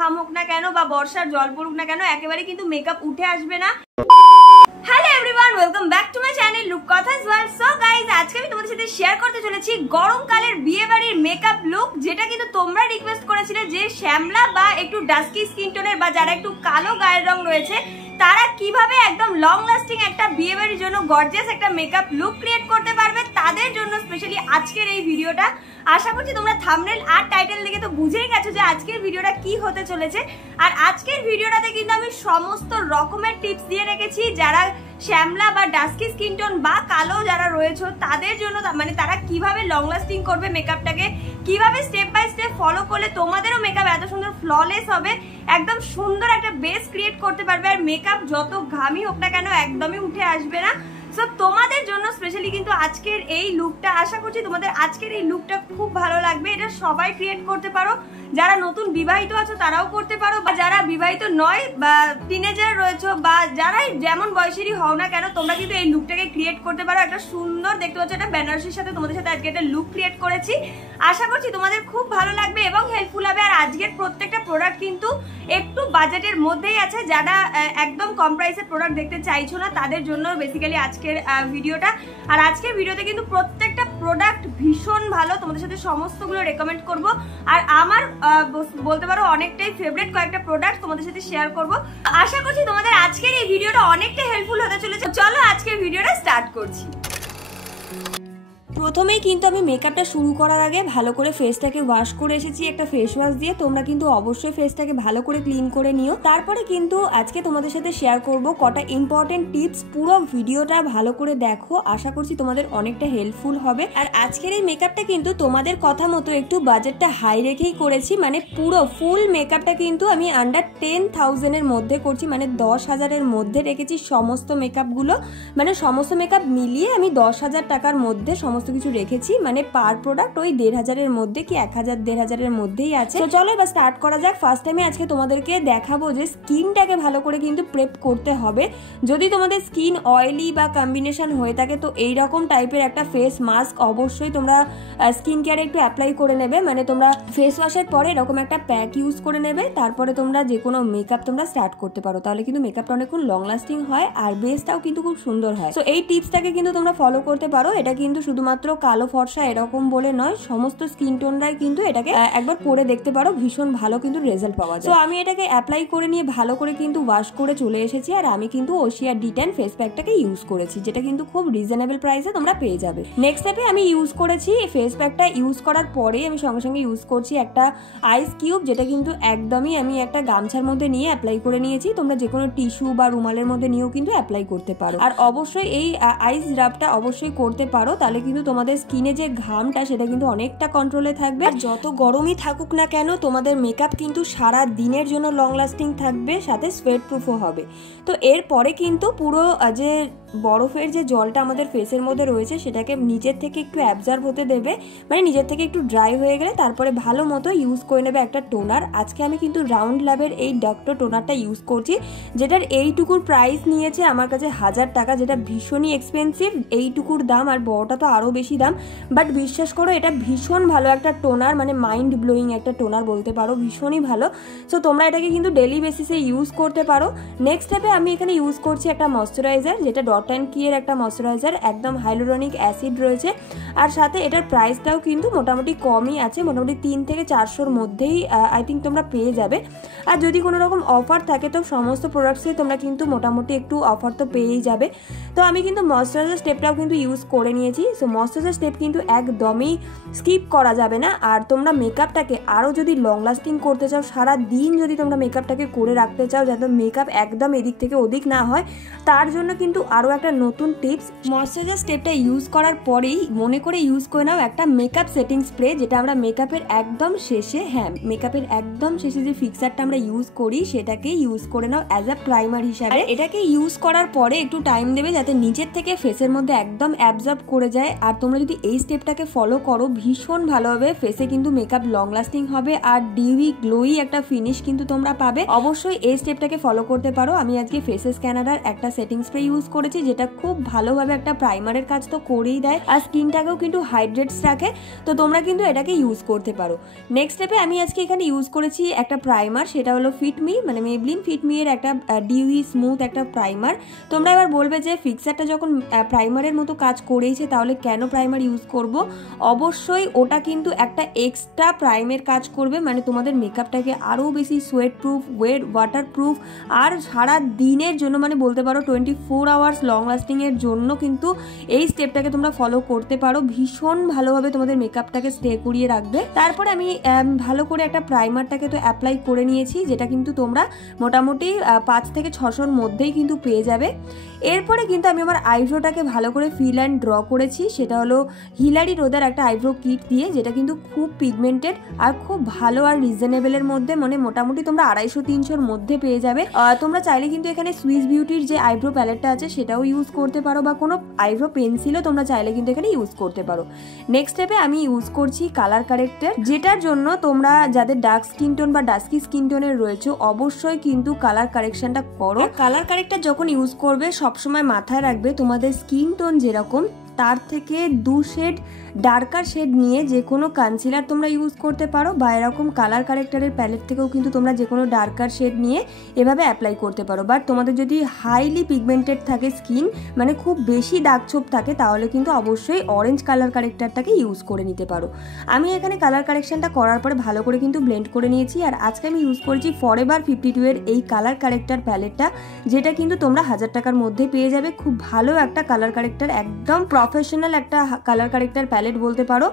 ঘাম হোক না কেন বা বর্ষার জল পড়ুক না কেন, একেবারে কিন্তু মেকআপ উঠে আসবে না। Hello everyone, welcome back to my channel লুককথাস ওয়ার্ল্ড। সো গাইস, আজকে আমি তোমাদের সাথে শেয়ার করতে চলেছি গরমকালের বিয়ে বাড়ির মেকআপ লুক, যেটা কিন্তু তোমরা রিকোয়েস্ট করেছিলে যে শ্যামলা বা একটু ডাস্কি স্কিন টোনের বা যারা একটু কালো গায়ের রং রয়েছে তারা কিভাবে একদম লং লাস্টিং একটা বিয়ে বাড়ির জন্য গর্জিয়াস একটা মেকআপ লুক ক্রিয়েট করতে পারবে, তাদের জন্য স্পেশালি আজকের এই ভিডিওটা। আশা করছি তোমরা থাম্বনেল আর টাইটেল দেখে তো বুঝেই গেছো যে আজকের ভিডিওটা কি হতে চলেছে। আর আজকের ভিডিওটাতে কিন্তু আমি সমস্ত রকমের টিপস দিয়ে রেখেছি যারা শ্যামলা বা ডাস্কি স্কিন টোন বা কালো যারা রয়েছে তাদের জন্য, মানে তারা কিভাবে লং লাস্টিং করবে মেকআপটাকে, কিভাবে স্টেপ বাই স্টেপ ফলো করলে তোমাদেরও মেকআপ এত সুন্দর ফ্ললেস হবে, একদম সুন্দর একটা বেস ক্রিয়েট করতে পারবে, আর মেকআপ যত ঘামি হোক না কেন একদমই উঠে আসবে না। সো তোমাদের জন্য স্পেশালি কিন্তু আজকের এই লুকটা, আশা করছি তোমাদের আজকের এই লুকটা খুব ভালো লাগবে। এটা সবাই ক্রিয়েট করতে পারো, যারা নতুন বিবাহিত আছো তারাও করতে পারো, বা যারা বিবাহিত নয় বা টিনেজার রয়েছে বা যারাই যেমন বয়সেরই হও না কেন, তোমরা কিন্তু এই লুকটাকে ক্রিয়েট করতে পারো। একটা সুন্দর দেখতে পাচ্ছ একটা বেনারসির সাথে তোমাদের সাথে আজকে একটা লুক ক্রিয়েট করেছি। আশা করছি তোমাদের খুব ভালো লাগবে এবং হেল্পফুল হবে। আর আজকের প্রত্যেকটা প্রোডাক্ট কিন্তু একটু বাজেটের মধ্যেই আছে, যারা একদম কম প্রাইসের প্রোডাক্ট দেখতে চাইছো না তাদের জন্য বেসিক্যালি আজকের ভিডিওটা। আর আজকের ভিডিওতে কিন্তু প্রত্যেকটা প্রোডাক্ট ভীষণ ভালো, তোমাদের সাথে সমস্তগুলো রেকমেন্ড করব। আর আমার বলতে পারো অনেকটাই ফেভারিট কয়েকটা প্রোডাক্ট তোমাদের সাথে শেয়ার করব। আশা করছি তোমাদের আজকের এই ভিডিওটা অনেকটা হেল্পফুল হতে চলেছে। চলো আজকের ভিডিওটা স্টার্ট করছি। প্রথমেই কিন্তু আমি মেকআপটা শুরু করার আগে ভালো করে ফেসটাকে ওয়াশ করে এসেছি একটা ফেস ওয়াশ দিয়ে। তোমরা কিন্তু অবশ্যই ফেসটাকে ভালো করে ক্লিন করে নিও। তারপরে কিন্তু আজকে তোমাদের সাথে শেয়ার করব কটা ইম্পর্টেন্ট টিপস। পুরো ভিডিওটা ভালো করে দেখো, আশা করছি তোমাদের অনেকটা হেল্পফুল হবে। আর আজকের এই মেকআপটা কিন্তু তোমাদের কথা মতো একটু বাজেটটা হাই রেখেই করেছি, মানে পুরো ফুল মেকআপটা কিন্তু আমি আন্ডার 10,000-এর মধ্যে করছি, মানে 10,000-এর মধ্যে রেখেছি সমস্ত মেকআপগুলো। মানে সমস্ত মেকআপ মিলিয়ে আমি 10,000 টাকার মধ্যে সমস্ত কিছু রেখেছি, মানে পার প্রোডাক্ট ওই 1,500-এর মধ্যে কি 1,000-1,500-এর মধ্যেই আছে। তো চলো এবার স্টার্ট করা যাক। ফার্স্ট টাইমে আজকে তোমাদেরকে দেখাবো যে স্কিনটাকে ভালো করে কিন্তু প্রেপ করতে হবে। যদি তোমাদের স্কিন অয়েলি বা কম্বিনেশন হয়ে থাকে তো এইরকম টাইপের একটা ফেস মাস্ক অবশ্যই তোমরা স্কিন কেয়ারে একটু অ্যাপ্লাই করে নেবে। মানে তোমরা ফেস ওয়াশের পরে এরকম একটা প্যাক ইউজ করে নেবে, তারপরে তোমরা যে কোনো মেকআপ তোমরা স্টার্ট করতে পারো, তাহলে কিন্তু মেকআপটা অনেকক্ষণ লং লাস্টিং হয় আর বেসটাও কিন্তু খুব সুন্দর হয়। তো এই টিপসটাকে কিন্তু তোমরা ফলো করতে পারো। এটা কিন্তু শুধুমাত্র কালো ফর্সা এরকম বলে নয়, সমস্ত স্কিন টোনরাই কিন্তু এটাকে একবার করে দেখতে পারো, ভীষণ ভালো কিন্তু রেজাল্ট পাওয়া যায়। তো আমি এটাকে অ্যাপ্লাই করে নিয়ে ভালো করে কিন্তু ওয়াশ করে চলে এসেছি। আর আমি কিন্তু ওশিয়া D10 ফেস প্যাকটাকে ইউজ করেছি, যেটা কিন্তু খুব রিজনেবল প্রাইসে তোমরা পেয়ে যাবে। নেক্সট স্টেপে আমি ইউজ করেছি ফেস প্যাকটা ইউজ করার পরে আমি সঙ্গে সঙ্গে ইউজ করছি একটা আইস কিউব, যেটা কিন্তু একদমই আমি একটা গামছার মধ্যে নিয়ে অ্যাপ্লাই করে নিয়েছি। তোমরা যে কোনো টিস্যু বা রুমালের মধ্যে নিয়েও কিন্তু অ্যাপ্লাই করতে পারো। আর অবশ্যই এই আইস ড্রপটা অবশ্যই করতে পারো, তাহলে কিন্তু তোমাদের স্কিনে যে ঘামটা সেটা কিন্তু অনেকটা কন্ট্রোলে থাকবে। আর যত গরমই থাকুক না কেন তোমাদের মেকআপ কিন্তু সারা দিনের জন্য লং লাস্টিং থাকবে, সাথে সোয়েট প্রুফও হবে। তো এরপরে কিন্তু পুরো যে বরফের যে জলটা আমাদের ফেসের মধ্যে রয়েছে সেটাকে নিজের থেকে একটু অ্যাবজর্ব হতে দেবে, মানে নিজের থেকে একটু ড্রাই হয়ে গেলে তারপরে ভালো মতো ইউজ করে নেবে একটা টোনার। আজকে আমি কিন্তু রাউন্ড ল্যাবের এই ডক্টর টোনারটা ইউজ করছি, যেটার এইটুকুর প্রাইস নিয়েছে আমার কাছে 1000 টাকা, যেটা ভীষণই এক্সপেন্সিভ। এইটুকুর দাম, আর বড়টা তো আরও বেশি দাম, বাট বিশ্বাস করো এটা ভীষণ ভালো একটা টোনার, মানে মাইন্ড ব্লোয়িং একটা টোনার বলতে পারো, ভীষণই ভালো। সো তোমরা এটাকে কিন্তু ডেলি বেসিসে ইউজ করতে পারো। নেক্সট স্টেপে আমি এখানে ইউজ করছি একটা ময়শ্চারাইজার, যেটা ডট অ্যান্ড কিয়ের একটা ময়শ্চারাইজার, একদম হাইলোরনিক অ্যাসিড রয়েছে। আর সাথে এটার প্রাইসটাও কিন্তু মোটামুটি কমই আছে, মোটামুটি 3 থেকে 400-র মধ্যেই আই থিঙ্ক তোমরা পেয়ে যাবে। আর যদি কোনো রকম অফার থাকে তো সমস্ত প্রোডাক্টসে তোমরা কিন্তু মোটামুটি একটু অফার তো পেয়েই যাবে। তো আমি কিন্তু ময়শ্চারাইজার স্টেপটাও কিন্তু ইউজ করে নিয়েছি। সো ময়শ্চারাইজার স্টেপ কিন্তু একদমই স্কিপ করা যাবে না। আর তোমরা মেকআপটাকে আরও যদি লং লাস্টিং করতে চাও, সারা দিন যদি তোমরা মেকআপটাকে করে রাখতে চাও যাতে মেকআপ একদম এদিক থেকে ওদিক না হয়, তার জন্য কিন্তু আরও একটা নতুন টিপস। ময়শ্চারাইজার স্টেপটা ইউজ করার পরেই মনে করে ইউজ করে নাও একটা মেকআপ সেটিং স্প্রে, যেটা আমরা মেকআপের একদম শেষে, হ্যাঁ মেকআপের একদম শেষে যে ফিক্সারটা আমরা ইউজ করি সেটাকে ইউজ করে নাও অ্যাজ আ প্রাইমার হিসাবে। এটাকে ইউজ করার পরে একটু টাইম দেবে যাতে নিচের থেকে ফেসের মধ্যে একদম অ্যাবজর্ব করে যায়। আর তোমরা যদি এই স্টেপটাকে ফলো করো ভীষণ ভালো হবে, ফেসে কিন্তু মেকআপ লং লাস্টিং হবে আর ডিউই গ্লোই একটা ফিনিশ কিন্তু তোমরা পাবে। অবশ্যই এই স্টেপটাকে ফলো করতে পারো। আমি আজকে ফেসেস ক্যানাডার একটা সেটিং স্প্রে ইউজ করেছি, যেটা খুব ভালোভাবে একটা প্রাইমারের কাজ তো করেই দেয় আর স্কিনটাকেও কিন্তু হাইড্রেটস রাখে। তো তোমরা কিন্তু এটাকে ইউজ করতে পারো। নেক্সট স্টেপে আমি আজকে এখানে ইউজ করেছি একটা প্রাইমার, সেটা হলো ফিটমি, মানে মেবলিন ফিটমি এর একটা ডিউই স্মুথ একটা প্রাইমার। তোমরা এবার বলবে যে ফিক্সারটা যখন প্রাইমারের মতো কাজ করেইছে তাহলে কেন প্রাইমার ইউজ করব? অবশ্যই ওটা কিন্তু একটা এক্সট্রা প্রাইমের কাজ করবে, মানে তোমাদের মেকআপটাকে আরও বেশি সোয়েট প্রুফ, ওয়াটার প্রুফ আর সারা দিনের জন্য, মানে বলতে পারো 24 আওয়ার্স লং লাস্টিংয়ের জন্য কিন্তু এই স্টেপটাকে তোমরা ফলো করতে পারো। ভীষণ ভালোভাবে তোমাদের মেকআপটাকে স্টে করিয়ে রাখবে। তারপরে আমি ভালো করে একটা প্রাইমারটাকে তো অ্যাপ্লাই করে নিয়েছি, যেটা কিন্তু তোমরা মোটামুটি 5 থেকে 600-র মধ্যেই কিন্তু পেয়ে যাবে। এরপরে কিন্তু আমি আমার আইব্রোটাকে ভালো করে ফিল অ্যান্ড ড্র করেছি, সেটা হলো হিলারি রোদার একটা আইব্রো কিট দিয়ে, যেটা কিন্তু খুব পিগমেন্টেড আর খুব ভালো আর রিজনেবলের মধ্যে, মানে মোটামুটি তোমরা 250-300-র মধ্যে পেয়ে যাবে। তোমরা চাইলে কিন্তু এখানে সুইস বিউটির যে আইব্রো প্যালেটটা আছে সেটাও ইউজ করতে পারো, বা কোনো আইব্রো পেন্সিলও তোমরা চাইলে কিন্তু এখানে ইউজ করতে পারো। নেক্সট স্টেপে আমি ইউজ করছি কালার কারেক্টর, যেটার জন্য তোমরা যাদের ডার্ক স্কিন টোন বা ডাস্কি স্কিন টোনের রয়েছে অবশ্যই কিন্তু কালার কারেকশনটা করো। কালার কারেক্টর যখন ইউজ করবে সবসময় মাথায় রাখবে তোমাদের স্কিন টোন যেরকম তার থেকে 2 শেড ডার্কার শেড নিয়ে যে কোনো কনসিলার তোমরা ইউজ করতে পারো, বা এরকম কালার কারেক্টারের প্যালেট থেকেও কিন্তু তোমরা যে কোনো ডার্কার শেড নিয়ে এভাবে অ্যাপ্লাই করতে পারো। বাট তোমাদের যদি হাইলি পিগমেন্টেড থাকে স্কিন, মানে খুব বেশি দাগ ছোপ থাকে, তাহলে কিন্তু অবশ্যই অরেঞ্জ কালার কারেক্টারটাকে ইউজ করে নিতে পারো। আমি এখানে কালার কারেকশনটা করার পরে ভালো করে কিন্তু ব্লেন্ড করে নিয়েছি। আর আজকে আমি ইউজ করেছি ফরএভার 52 এর এই কালার কারেক্টার প্যালেটটা, যেটা কিন্তু তোমরা 1000 টাকার মধ্যে পেয়ে যাবে। খুব ভালো একটা কালার কারেক্টার, একদম প্রফেশনাল একটা কালার কারেক্টার প্যালেট বলতে পারো।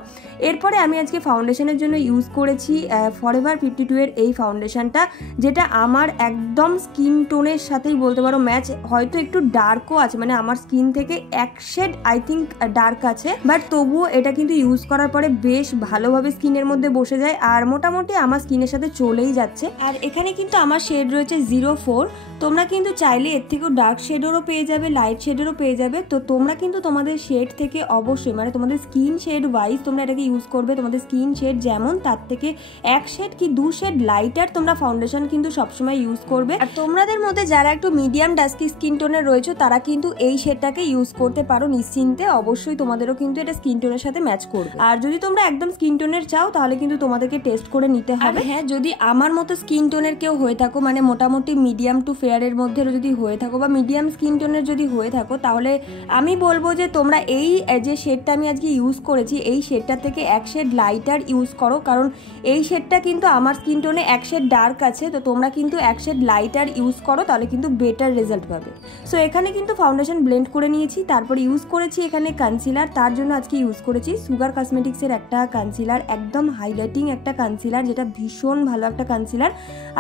এরপরে আমি আজকে ফাউন্ডেশনের জন্য ইউজ করেছি ফরএভার 52 এর এই ফাউন্ডেশনটা, যেটা আমার একদম স্কিন টোনের সাথেই বলতে পারো ম্যাচ, হয়তো একটু ডার্কও আছে, মানে আমার স্কিন থেকে 1 শেড আই থিঙ্ক ডার্ক আছে, বাট তবুও এটা কিন্তু ইউজ করার পরে বেশ ভালোভাবে স্কিনের মধ্যে বসে যায় আর মোটামুটি আমার স্কিনের সাথে চলেই যাচ্ছে। আর এখানে কিন্তু আমার শেড রয়েছে 04। তোমরা কিন্তু চাইলে এর থেকেও ডার্ক শেডেরও পেয়ে যাবে, লাইট শেডেরও পেয়ে যাবে। তো তোমরা কিন্তু তোমাদের শেড থেকে অবশ্যই, মানে তোমাদের স্কিন শেড ওয়াইজ তোমরা এটাকে ইউজ করবে। তোমাদের স্কিন শেড যেমন তার থেকে 1 শেড কি 2 শেড লাইটার তোমরা ফাউন্ডেশন কিন্তু সবসময় ইউজ করবে। আর তোমাদের মধ্যে যারা একটু মিডিয়াম ডাস্কি স্কিন টোনের রয়েছে তারা কিন্তু এই শেডটাকে ইউজ করতে পারো নিশ্চিন্তে। অবশ্যই তোমাদেরও কিন্তু এটা স্কিন টোনের সাথে ম্যাচ করবে। আর যদি তোমরা একদম স্কিন টোনের চাও তাহলে কিন্তু তোমাদেরকে টেস্ট করে নিতে হবে। হ্যাঁ, যদি আমার মতো স্কিন টোনের কেউ হয়ে থাকো, মানে মোটামুটি মিডিয়াম টু ফেয়ারের মধ্যে যদি হয়ে থাকো বা মিডিয়াম স্কিন টোনের যদি হয়ে থাকো, তাহলে আমি বলবো যে তোমরা এই যে শেডটা আমি আজকে ইউজ করেছি এই শেডটা থেকে 1 শেড লাইটার ইউজ করো, কারণ এই শেডটা কিন্তু আমার স্কিন টোনে 1 শেড ডার্ক আছে। তো তোমরা কিন্তু 1 শেড লাইটার ইউজ করো, তাহলে কিন্তু বেটার রেজাল্ট পাবে। সো এখানে কিন্তু ফাউন্ডেশন ব্লেন্ড করে নিয়েছি, তারপর ইউজ করেছি এখানে কনসিলার। তার জন্য আজকে ইউজ করেছি সুগার কসমেটিক্সের একটা কনসিলার, একদম হাইলাইটিং একটা কনসিলার, যেটা ভীষণ ভালো একটা কনসিলার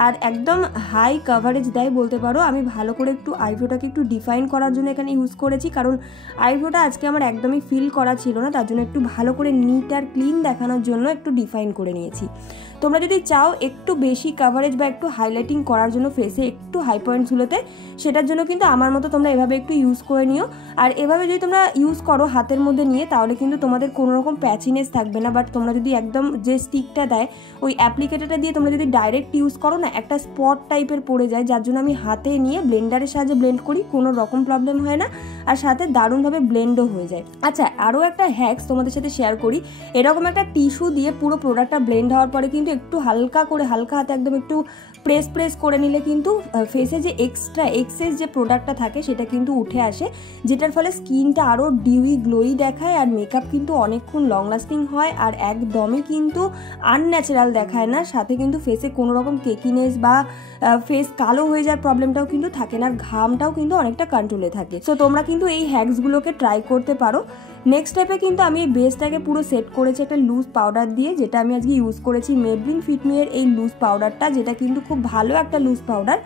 আর একদম হাই কভারেজ দেয় বলতে পারো। আমি ভালো করে একটু আইব্রোটাকে একটু ডিফাইন করার জন্য এখানে ইউজ করেছি, কারণ আইব্রোটা আজকে আমার একদমই ফিল করা ছিল না, তার জন্য একটু ভালো করে নিট আর ক্লিন দেখানোর জন্য একটু ডিফাইন করে নিয়েছি। তোমরা যদি চাও একটু বেশি কভারেজ বা একটু হাইলাইটিং করার জন্য ফেসে একটু হাই পয়েন্টসগুলোতে, সেটার জন্য কিন্তু আমার মতো তোমরা এভাবে একটু ইউজ করে নিও। আর এভাবে যদি তোমরা ইউজ করো হাতের মধ্যে নিয়ে, তাহলে কিন্তু তোমাদের কোনো রকম প্যাচিনেস থাকবে না। বাট তোমরা যদি একদম যে স্টিকটা দেয় ওই অ্যাপ্লিকেটারটা দিয়ে তোমরা যদি ডাইরেক্ট ইউজ করো না, একটা স্পট টাইপের পড়ে যায়, যার জন্য আমি হাতে নিয়ে ব্লেন্ডারের সাহায্যে ব্লেন্ড করি, কোনো রকম প্রবলেম হয় না আর সাথে দারুণভাবে ব্লেন্ডও হয়ে যায়। আচ্ছা, আরও একটা হ্যাকস তোমাদের সাথে শেয়ার করি। এরকম একটা টিস্যু দিয়ে পুরো প্রোডাক্টটা ব্লেন্ড হওয়ার পরে কিন্তু একটু হালকা করে, হালকা হাতে একদম একটু প্রেস করে নিলে কিন্তু ফেসে যে এক্সেস যে প্রোডাক্টটা থাকে সেটা কিন্তু উঠে আসে, যেটার ফলে স্কিনটা আরও ডিউই গ্লোই দেখায় আর মেকআপ কিন্তু অনেকক্ষণ লং লাস্টিং হয় আর একদমই কিন্তু আনন্যাচারাল দেখায় না। সাথে কিন্তু ফেসে কোনো রকম কেকিনেস বা ফেস কালো হয়ে যাওয়ার প্রবলেমটাও কিন্তু থাকে না, আর ঘামটাও কিন্তু অনেকটা কন্ট্রোলে থাকে। সো তোমরা কিন্তু এই হ্যাকসগুলোকে ট্রাই করতে পারো। নেক্সট স্টেপে কিন্তু আমি এই বেসটাকে পুরো সেট করেছি একটা লুজ পাউডার দিয়ে, যেটা আমি আজকে ইউজ করেছি মেবলিন ফিটমি এর এই লুজ পাউডারটা, যেটা কিন্তু খুব ভালো একটা লুজ পাউডার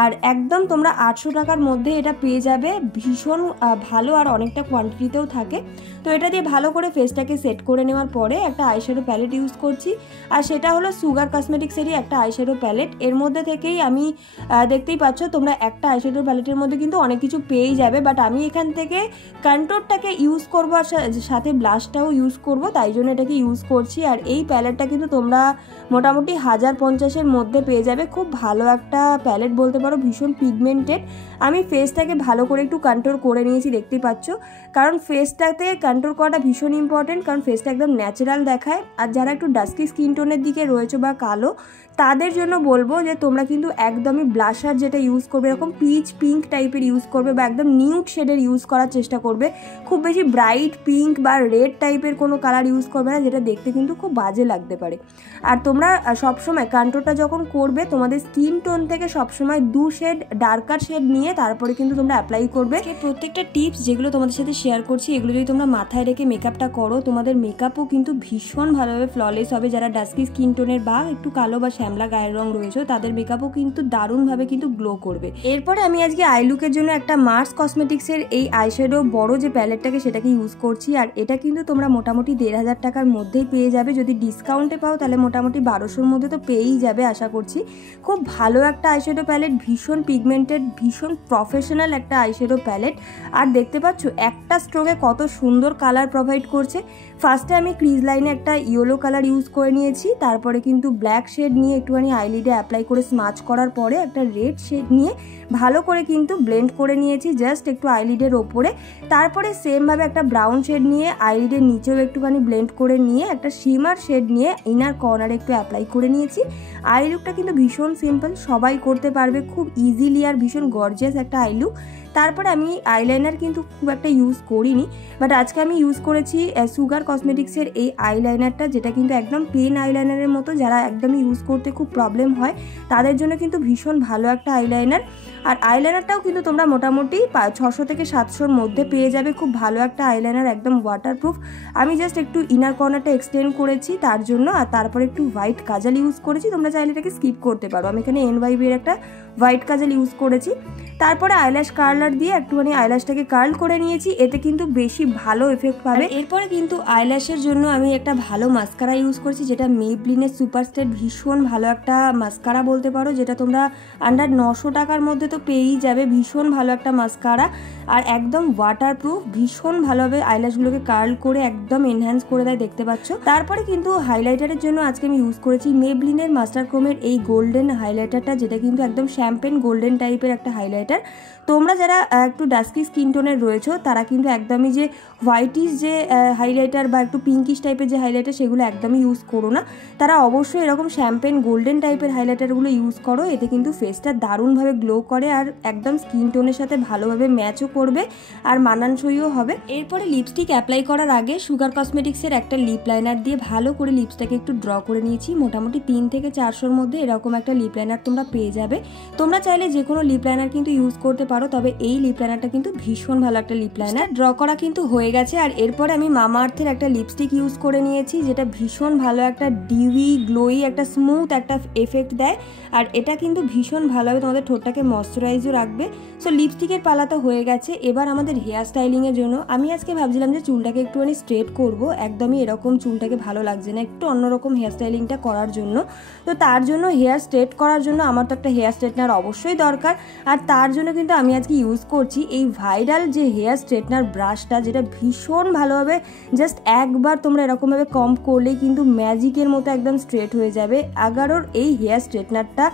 আর একদম তোমরা 800 টাকার মধ্যে এটা পেয়ে যাবে। ভীষণ ভালো আর অনেকটা কোয়ান্টিটিতেও থাকে। তো এটা দিয়ে ভালো করে ফেসটাকে সেট করে নেওয়ার পরে একটা আইশ্যাডো প্যালেট ইউজ করছি, আর সেটা হলো সুগার কসমেটিক্সেরই একটা আইশ্যাডো প্যালেট। এর মধ্যে থেকেই আমি দেখতেই পাচ্ছ তোমরা একটা আইশ্যাডো প্যালেটের মধ্যে কিন্তু অনেক কিছু পেয়েই যাবে, বাট আমি এখান থেকে কন্ট্রোরটাকে ইউজ করবো আর সাথে ব্লাশটাও ইউজ করব, তাই জন্য এটাকে ইউজ করছি। আর এই প্যালেটটা কিন্তু তোমরা মোটামুটি 1050-এর মধ্যে পেয়ে যাবে। খুব ভালো একটা প্যালেট বলতে পারো, ভীষণ পিগমেন্টেড। আমি ফেসটাকে ভালো করে একটু কন্ট্রোল করে নিয়েছি, দেখতেই পাচ্ছ, কারণ ফেসটাতে কন্ট্রোল করাটা ভীষণ ইম্পর্টেন্ট, কারণ ফেসটা একদম ন্যাচারাল দেখায়। আর যারা একটু ডাস্কি স্কিন টোনের দিকে রয়েছে বা কালো, তাদের জন্য বলবো যে তোমরা কিন্তু একদমই ব্লাশার যেটা ইউজ করবে এরকম পিচ পিঙ্ক টাইপের ইউজ করবে বা একদম নিউড শেডের ইউজ করার চেষ্টা করবে। খুব বেশি ব্রাইট পিঙ্ক বা রেড টাইপের কোনো কালার ইউজ করবে না, যেটা দেখতে কিন্তু খুব বাজে লাগতে পারে। আর তোমরা সবসময় কন্ট্রোলটা যখন করবে তোমাদের স্কিন টোন থেকে সবসময় 2 শেড ডার্কার শেড নিয়ে তারপরে কিন্তু তোমরা অ্যাপ্লাই করবে। প্রত্যেকটা টিপস যেগুলো তোমাদের সাথে শেয়ার করছি এগুলো যদি তোমরা মাথায় রেখে মেকআপটা করো, তোমাদের মেকআপও কিন্তু ভীষণ ভালোভাবে ফ্ললেস হবে। যারা ডাস্কি স্কিন টোনের বা একটু কালো বা শ্যামলা গায়ের রং রয়েছে তাদের মেকআপও কিন্তু দারুণভাবে কিন্তু গ্লো করবে। এরপরে আমি আজকে আই লুকের জন্য একটা মার্স কসমেটিক্সের এই আইশ্যাডো বড় যে প্যালেটটাকে সেটাকে ইউজ করছি। আর এটা কিন্তু তোমরা মোটামুটি 1500 টাকার মধ্যেই পেয়ে যাবে। যদি ডিসকাউন্টে পাও তাহলে মোটামুটি 1200-র মধ্যে তো পেয়েই যাবে আশা করছি। খুব ভালো একটা আইশ্যাডো প্যালেট, ভীষণ পিগমেন্টেড, ভীষণ প্রফেশনাল একটা আইশ্যাডো প্যালেট। আর দেখতে পাচ্ছ একটা স্ট্রোকে কত সুন্দর কালার প্রোভাইড করছে। ফার্স্টে আমি ক্রিজ লাইনে একটা ইয়েলো কালার ইউজ করে নিয়েছি, তারপরে কিন্তু ব্ল্যাক শেড নিয়ে একটুখানি আইলিডে অ্যাপ্লাই করে স্মাচ করার পরে একটা রেড শেড নিয়ে ভালো করে কিন্তু ব্লেন্ড করে নিয়েছি জাস্ট একটু আইলিডের ওপরে। তারপরে সেমভাবে একটা ব্রাউন শেড নিয়ে আইলিডের নিচেও একটুখানি ব্লেন্ড করে নিয়ে একটা শিমার শেড নিয়ে ইনার কর্নারে একটু অ্যাপ্লাই করে নিয়েছি। আই লুকটা কিন্তু ভীষণ সিম্পল, সবাই করতে পারবে খুব ইজিলি, আর ভীষণ গর্জিয়াস একটা আই লুক। তারপরে আমি আইলাইনার কিন্তু খুব একটা ইউজ করিনি, বাট আজকে আমি ইউজ করেছি সুগার কসমেটিক্সের এই আইলাইনারটা, যেটা কিন্তু একদম পেন আইলাইনারের মতো। যারা একদমই ইউজ করতে খুব প্রবলেম হয় তাদের জন্য কিন্তু ভীষণ ভালো একটা আইলাইনার। আর আইলাইনারটাও কিন্তু তোমরা মোটামুটি 600 থেকে 700-র মধ্যে পেয়ে যাবে। খুব ভালো একটা আইলাইনার, একদম ওয়াটারপ্রুফ। আমি জাস্ট একটু ইনার কর্নারটা এক্সটেন্ড করেছি তার জন্য, আর তারপরে একটু হোয়াইট কাজল ইউজ করেছি। তোমরা চাইলে এটাকে স্কিপ করতে পারো। আমি এখানে NYB এর একটা হোয়াইট কাজল ইউজ করেছি। তারপরে আইল্যাশ কার্লার দিয়ে একটুখানি আইল্যাশটাকে কার্ল করে নিয়েছি, এতে কিন্তু বেশি ভালো এফেক্ট পাবে। এরপরে কিন্তু আইল্যাশের জন্য আমি একটা ভালো মাস্কারা ইউজ করছি, যেটা মেবলিনের সুপারস্টার, ভীষণ ভালো একটা মাস্কারা বলতে পারো, যেটা তোমরা আন্ডার 900 টাকার মধ্যে তো পেয়েই যাবে। ভীষণ ভালো একটা মাস্কারা আর একদম ওয়াটারপ্রুফ, ভীষণ ভালোভাবে আইল্যাশগুলোকে কার্ল করে একদম এনহ্যান্স করে দেয়, দেখতে পাচ্ছ। তারপরে কিন্তু হাইলাইটারের জন্য আজকে আমি ইউজ করেছি মেবলিনের মাস্টার ক্রোমের এই গোল্ডেন হাইলাইটারটা, যেটা কিন্তু একদম শ্যাম্পেন গোল্ডেন টাইপের একটা হাইলাইটার। তোমরা যারা একটু ডাস্কি স্কিন টোনের রয়েছে তারা কিন্তু একদমই যে হোয়াইটিশ যে হাইলাইটার বা একটু পিঙ্কিশ টাইপের যে হাইলাইটার সেগুলো একদমই ইউজ করো না। তারা অবশ্যই এরকম শ্যাম্পেন গোল্ডেন টাইপের হাইলাইটারগুলো ইউজ করো, এতে কিন্তু ফেসটা দারুণভাবে গ্লো করে আর একদম স্কিন টোনের সাথে ভালোভাবে ম্যাচও করবে আর মানানসইও হবে। এরপরে লিপস্টিক অ্যাপ্লাই করার আগে সুগার কসমেটিক্সের একটা লিপ লাইনার দিয়ে ভালো করে লিপসটাকে একটু ড্র করে নিয়েছি। মোটামুটি 3 থেকে 400-র মধ্যে এরকম একটা লিপ লাইনার তোমরা পেয়ে যাবে। তোমরা চাইলে যে কোনো লিপ লাইনার কিন্তু ইউজ করতে পারো, তবে এই লিপ লাইনারটা কিন্তু ভীষণ ভালো একটা লিপ লাইনার। ড্র করা কিন্তু হয়ে গেছে। আর এরপরে আমি মামা আর্থের একটা লিপস্টিক ইউজ করে নিয়েছি, যেটা ভীষণ ভালো একটা ডিউই গ্লোই একটা স্মুথ একটা এফেক্ট দেয়, আর এটা কিন্তু ভীষণ ভালোভাবে তোমাদের ঠোঁটটাকে ময়শ্চারাইজও রাখবে। সো লিপস্টিকের পালা তো হয়ে গেছে, এবার আমাদের হেয়ার স্টাইলিংয়ের জন্য আমি আজকে ভাবছিলাম যে চুলটাকে একটুখানি স্ট্রেট করব। একদমই এরকম চুলটাকে ভালো লাগছে না, একটু অন্যরকম হেয়ার স্টাইলিংটা করার জন্য। তো তার জন্য হেয়ার স্ট্রেট করার জন্য আমার তো একটা হেয়ার স্ট্রেটনার অবশ্যই দরকার, আর তার জন্য কিন্তু আমি আজকে ইউজ করছি এই ভাইরাল যে হেয়ার স্ট্রেটনার ব্রাশটা, যেটা ভীষণ ভালোভাবে জাস্ট একবার তোমরা এরকমভাবে কম্ব করলেই কিন্তু ম্যাজিকের মতো একদম স্ট্রেট হয়ে যাবে। আগারোর এই হেয়ার স্ট্রেটনারটা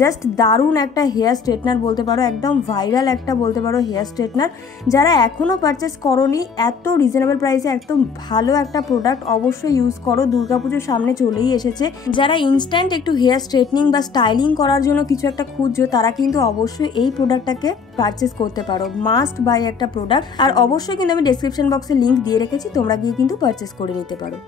জাস্ট দারুণ একটা হেয়ার স্ট্রেটনার বলতে পারো, একদম ভাইরাল একটা বলতে পারো হেয়ার স্ট্রেটনার। যারা এখনও পারচেস করোনি, এত রিজনেবল প্রাইসে একদম ভালো একটা প্রোডাক্ট অবশ্যই ইউজ করো। দুর্গাপুজোর সামনে চলেই এসেছে, যারা ইনস্ট্যান্ট একটু হেয়ার স্ট্রেটনিং বা স্টাইলিং করার জন্য কিছু একটা খুঁজছো তারা কিন্তু অবশ্যই এই প্রোডাক্টটাকে পারচেস করতে পারো। মাস্ট বাই একটা প্রোডাক্ট। আর অবশ্যই কিন্তু আমি ডেসক্রিপশন বক্সে লিঙ্ক দিয়ে রেখেছি, তোমরা গিয়ে কিন্তু পারচেস করে নিতে পারো।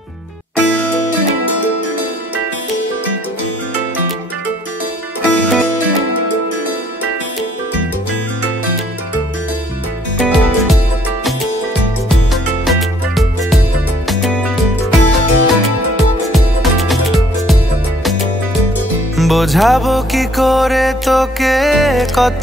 বোঝাবো কি করে তোকে কত।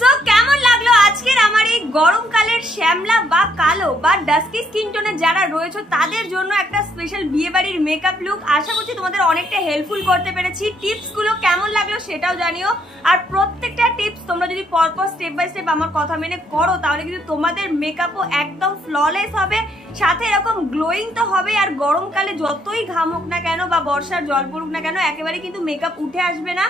সো কেমন লাগলো আজকের আমার এই গরমকালের শ্যামলা বা কালো বা ডাস্কি স্কিন টোনে যারা রয়েছে তাদের জন্য একটা স্পেশাল বিয়ে বাড়ির মেকআপ লুক। আশা করছি তোমাদের অনেকটা হেল্পফুল করতে পেরেছি। টিপস গুলো কেমন লাগলো সেটাও জানিও। আর প্রত্যেকটা টিপস তোমরা যদি পরপর স্টেপ বাই স্টেপ আমার কথা মেনে করো তাহলে কিন্তু তোমাদের মেকআপও একদম ফ্ললেস হবে, সাথে এরকম গ্লোয়িং তো হবে। আর গরমকালে যতই ঘাম হোক না কেন বা বর্ষার জল পড়ুক না কেন একেবারে কিন্তু মেকআপ উঠে আসবে না,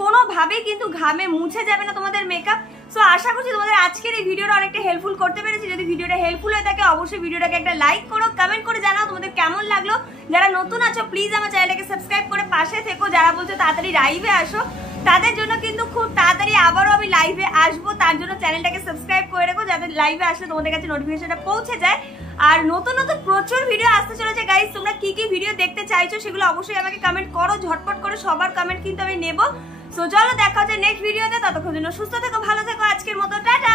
কোনোভাবেই কিন্তু ঘামে মুছে যাবে না তোমাদের মেকআপ। সো আশা করছি তোমাদের আজকের এই ভিডিওটা অনেকটা হেল্পফুল করতে পেরেছি। যদি ভিডিওটা হেল্পফুল হয়ে থাকে অবশ্যই ভিডিওটাকে একটা লাইক করো, কমেন্ট করে জানাও তোমাদের কেমন লাগলো। যারা নতুন আছো প্লিজ আমার চ্যানেলটাকে সাবস্ক্রাইব করে পাশে থেকো। যারা বলছো তাড়াতাড়ি লাইভে আসো তাদের জন্য কিন্তু খুব তাড়াতাড়ি আবারও আমি লাইভে আসবো, তার জন্য চ্যানেলটাকে সাবস্ক্রাইব করে রেখো যাতে লাইভে আসলে তোমাদের কাছে নোটিফিকেশনটা পৌঁছে যায়। আর নতুন নতুন প্রচুর ভিডিও আসতে চলেছে গাইস, তোমরা কি কি ভিডিও দেখতে চাইছো সেগুলো অবশ্যই আমাকে কমেন্ট করো, ঝটপট করে সবার কমেন্ট কিন্তু আমি নেবো। সো চলো দেখা হচ্ছে নেক্সট ভিডিওতে, ততক্ষণ জন্য সুস্থ থেকো, ভালো থেকো, আজকের মতো টাটা।